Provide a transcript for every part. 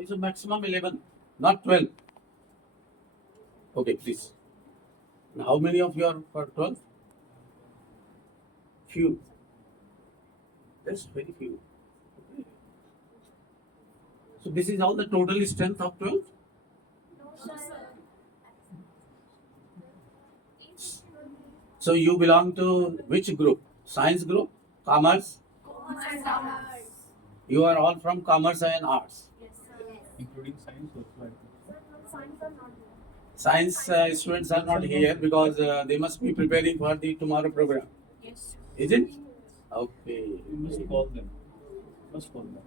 It's a maximum 11, not 12. Okay, please. Now, how many of you are for 12? Few. Just very few. Okay. So this is all the total strength of 12? So you belong to which group? Science group? Commerce? You are all from commerce and arts. Including science also. Science students are not here because they must be preparing for the tomorrow program. Yes. Is it? Okay. You must call them. Must call them.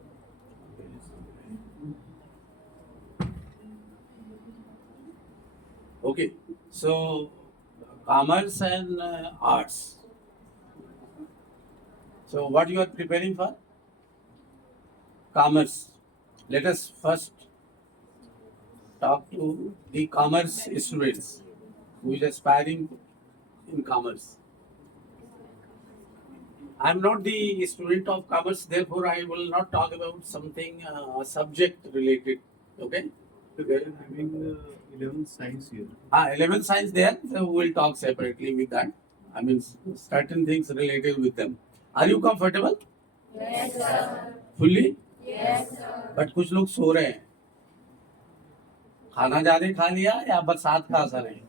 Okay. So commerce and arts. So what you are preparing for? Commerce. Let us first talk to the commerce students who is aspiring in commerce. I am not the student of commerce, therefore I will not talk about something subject related. Okay? They are having 11 science here. 11 science there, so we will talk separately with that. I mean, certain things related with them. Are you comfortable? Yes, sir. Fully? Yes, sir. But कुछ लोग सो रहे हैं. खाना ज्यादा खा लिया या बरसात का असर है?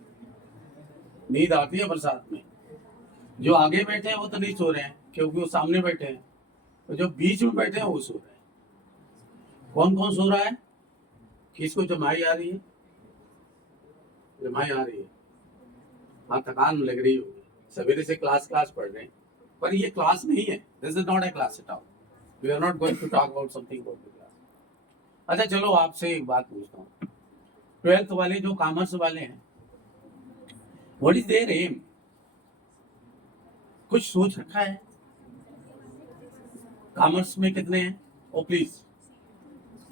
नींद आती है बरसात में. जो आगे बैठे हैं वो तो नहीं सो रहे हैं क्योंकि वो सामने बैठे हैं. तो जो बीच में बैठे हैं वो सो रहे हैं. कौन कौन सो रहा है? किसको जमाई आ रही है? जमाई आ रही है. हाँ, थकान लग रही होगी. सवेरे से क्लास पढ़ रहे हैं, पर ये क्लास नहीं है. This is not a class at all. We are not going to talk about something about the class. अच्छा, चलो आपसे एक बात पूछता हूँ. 12th वाले जो कॉमर्स वाले हैं, व्हाट इज देयर एम? कुछ सोच रखा है? कॉमर्स में कितने हैं? ओ प्लीज.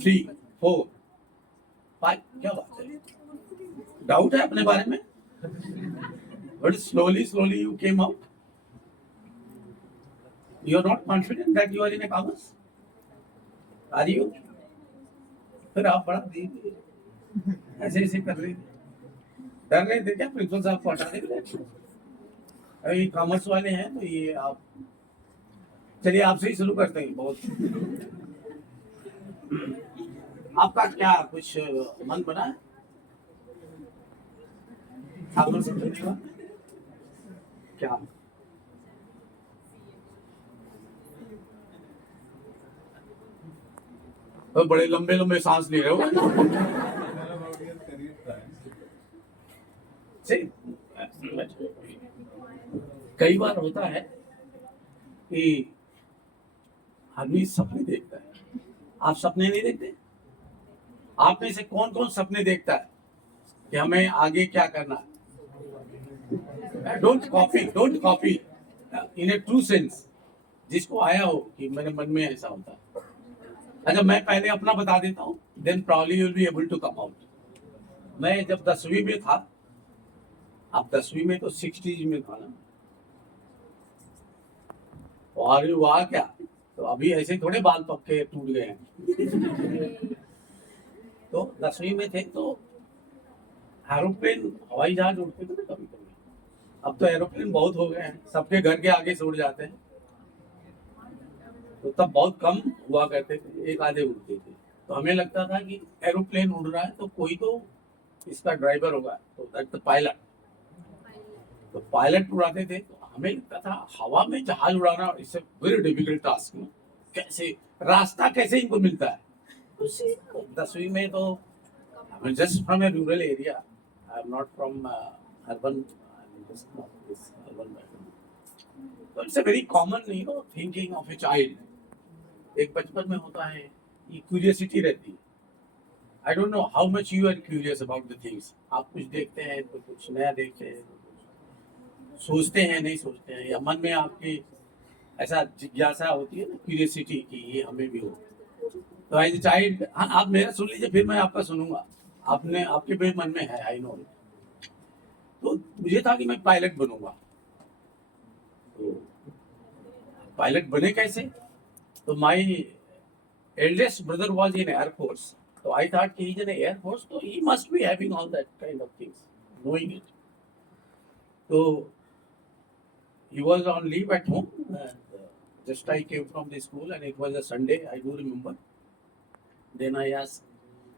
3, 4, 5. क्या बात है? डाउट है अपने बारे में? But slowly you came out. You are not confident that you are in a commerce? Are you? फिर आप बड़ा ऐसे कर रहे थे. डर रहे थे क्या प्रिंसिपल साहब को हटा देंगे? अभी कॉमर्स वाले हैं तो ये आप, चलिए आपसे ही शुरू करते हैं. बहुत आपका क्या कुछ मन बना है कॉमर्स करने का? क्या तो बड़े लंबे सांस ले रहे हो? कई बार होता है कि आदमी सपने देखता है. आप सपने नहीं देखते? आप में से कौन कौन सपने देखता है कि हमें आगे क्या करना है? Don't copy in A true sense. जिसको आया हो कि मेरे मन में ऐसा होता है. अच्छा, मैं पहले अपना बता देता हूँ, then probably you will be able to come out. मैं जब 10वीं में था, अब 10वीं में तो 60s में था ना, और वाह क्या, तो अभी ऐसे थोड़े बाल पक्के टूट गए हैं. तो 10वीं में थे तो एरोप्लेन, हवाई जहाज उड़ते थे ना कभी कभी. अब तो एरोप्लेन बहुत हो गए हैं, सबके घर के आगे से उड़ जाते हैं. तो तब बहुत कम हुआ करते थे, एक आधे उड़ते थे. तो हमें लगता था कि एरोप्लेन उड़ रहा है तो कोई तो इसका ड्राइवर होगा, तो दैट द पायलट. तो पायलट उड़ाते थे. तो हमें लगता था हवा में जहाज उड़ाना it's a very difficult task. कैसे रास्ता कैसे इनको मिलता है? 10वीं में तो just from a rural area, I am not from urban. तो it's a very common thinking of a child. एक बचपन में होता है, ये क्यूरियोसिटी रहती है. I don't know how much you are curious about the things. आप कुछ देखते हैं तो कुछ नया देखते हैं, सोचते हैं नहीं सोचते हैं, या मन में आपकी ऐसा जिज्ञासा होती है ना, क्यूरियोसिटी की ये हमें भी हो. तो एज ए चाइल्ड, हाँ आप मेरा सुन लीजिए फिर मैं आपका सुनूंगा. आपके भी मन में है, आई नो. तो मुझे था कि मैं पायलट बनूंगा. तो पायलट बने कैसे? तो my eldest brother was in air force. तो So I thought he is in the Air Force, so he must be having all that kind of things, knowing it. So he was on leave at home, and just I came from the school, and it was a Sunday, I do remember. Then I asked,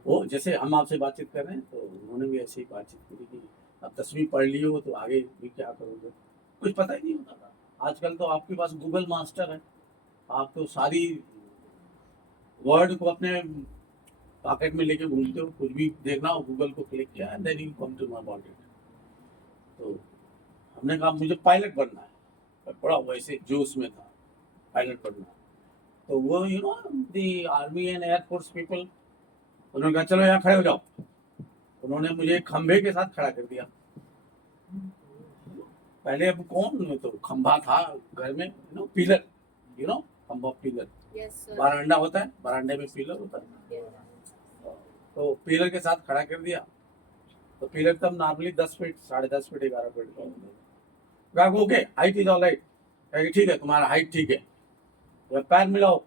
वो जैसे हम आपसे बातचीत कर रहे हैं, तो उन्होंने भी ऐसे ही बातचीत करी कि अब 10वीं पढ़ ली हो तो आगे भी क्या करोगे, कुछ पता ही नहीं होता था। आजकल तो आपके पास गूगल मास्टर है, आप तो सारी वर्ड को अपने पॉकेट में लेके घूमते हो, कुछ भी देखना हो गूगल को क्लिक किया and then you come to know about it. तो हमने कहा मुझे पायलट बनना है, मैं बड़ा वैसे जोश में था, पायलट बनना है। तो वो you know the army and air force people, उन्होंने कहा चलो यहाँ खड़े हो जाओ। उन्होंने मुझे खंभे के साथ खड़ा कर दिया। पहले अब कौन, तो खंभा था घर में, you know pillar, you know खंभा पिलर, Yes, sir. बरांडा होता है, बरांडे में पिलर होता है, Yes. तो पिलर के साथ खड़ा कर दिया। तो पिलर तब नॉर्मली 10 फीट, 10.5 फीट, 11 फीट का होता है। Okay, height is all right, ठीक है तुम्हारा हाइट ठीक है, तो पैर मिलाओ।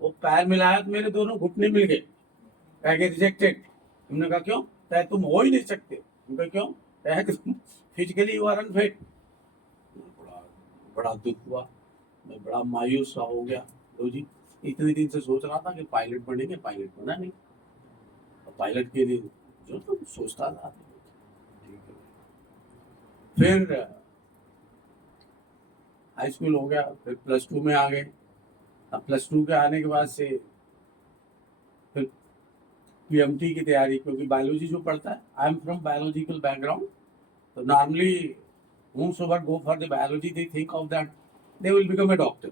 वो पैर मिलाया तो मेरे दोनों घुटने मिल गए, कह के रिजेक्टेड। हमने कहा क्यों, कहे तुम हो ही नहीं सकते। उनका क्यों, कहे कि तुम फिजिकली यू आर अनफिट। बड़ा बड़ा दुख हुआ, मैं बड़ा मायूस सा हो गया। लो जी, इतने दिन से सोच रहा था कि पायलट बनेंगे, पायलट बना नहीं। पायलट के लिए जो तो सोचता था। फिर हाई स्कूल हो गया, फिर +2 में आ गए। अब +2 के आने के बाद से फिर PMT की तैयारी, क्योंकि बायोलॉजी जो पढ़ता है, आई एम फ्रॉम बायोलॉजिकल बैकग्राउंड, तो normally whomsoever go for the biology, they think of that they will become a doctor.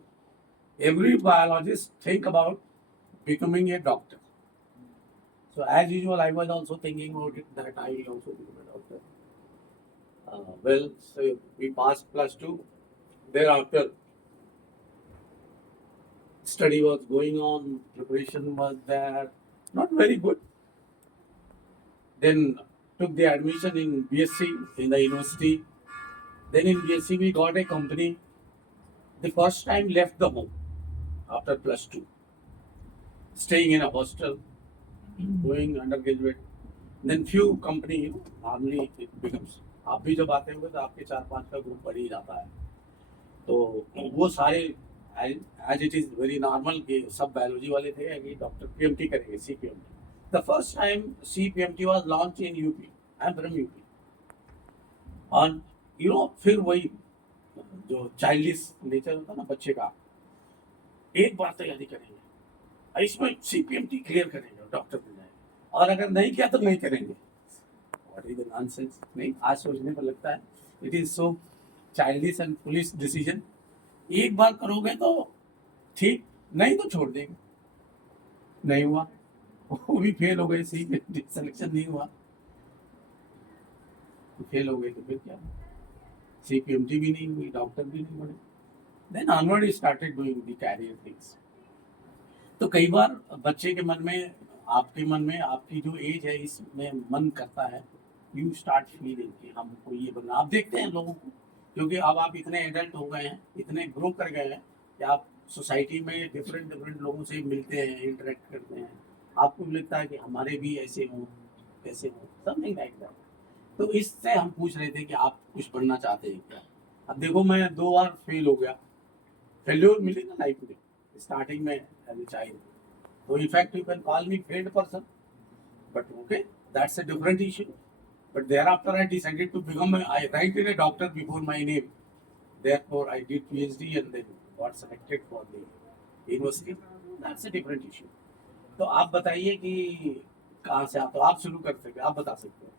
Every biologist think about becoming a doctor. So as usual, I was also thinking about it that I will also become a doctor. Well, so we passed +2. Thereafter, study was going on, preparation was there, not very good. Then took the admission in BSc in the university. Then in BSc we got a company. The first time left the home after +2, staying in a hostel, doing undergraduate. Then few company, you know, normally it becomes, आप भी जब आते होंगे तो आपके 4-5 का group बढ़ ही जाता है। तो वो सारे as it is very normal कि सब बायोलॉजी वाले थे कि डॉक्टर PMT करेंगे, CPMT। The first time CPMT was launch in UP, I am from UP. और यू नो फिर वही जो चाइल्डिश नेचर होता है ना बच्चे का, एक बार तैयारी करेंगे, इसमें CPMT क्लियर करेंगे, डॉक्टर बन जाएंगे, और अगर नहीं किया तो नहीं करेंगे। What is the nonsense. नहीं, आज सोचने पर लगता है it is so childish and police decision. एक बार करोगे तो ठीक, नहीं तो छोड़ देंगे। नहीं हुआ, वो भी फेल हो गए, CPMT सिलेक्शन नहीं हुआ, फेल हो गए तो फिर क्या, CPMT भी नहीं हुई, डॉक्टर भी नहीं बने। Then onward started doing the career things. तो कई बार बच्चे के मन में, आपके मन में, आपकी जो एज है इसमें मन करता है, यू स्टार्ट फीलिंग कि हमको ये बनना। आप देखते हैं लोगों को, क्योंकि अब आप इतने एडल्ट हो गए हैं, इतने ग्रो कर गए हैं कि आप सोसाइटी में डिफरेंट लोगों से मिलते हैं, इंटरेक्ट करते हैं, आपको भी लगता है कि हमारे भी ऐसे हों, कैसे हों, समथिंग लाइक दैट। तो इससे हम पूछ रहे थे कि आप कुछ बनना चाहते हैं क्या। अब देखो मैं 2 बार फेल हो गया, फेल्योर मिली ना लाइफ में, स्टार्टिंग में एज ए चाइल्ड, तो in fact you can call me failed person, but okay, that's a different issue. But thereafter I decided to become I write in a doctor before my name. Therefore I did PhD and then got selected for the university. That's a different issue. तो आप बताइए कि कहाँ से आप, तो आप शुरू कर सकते हैं, आप बता सकते हैं।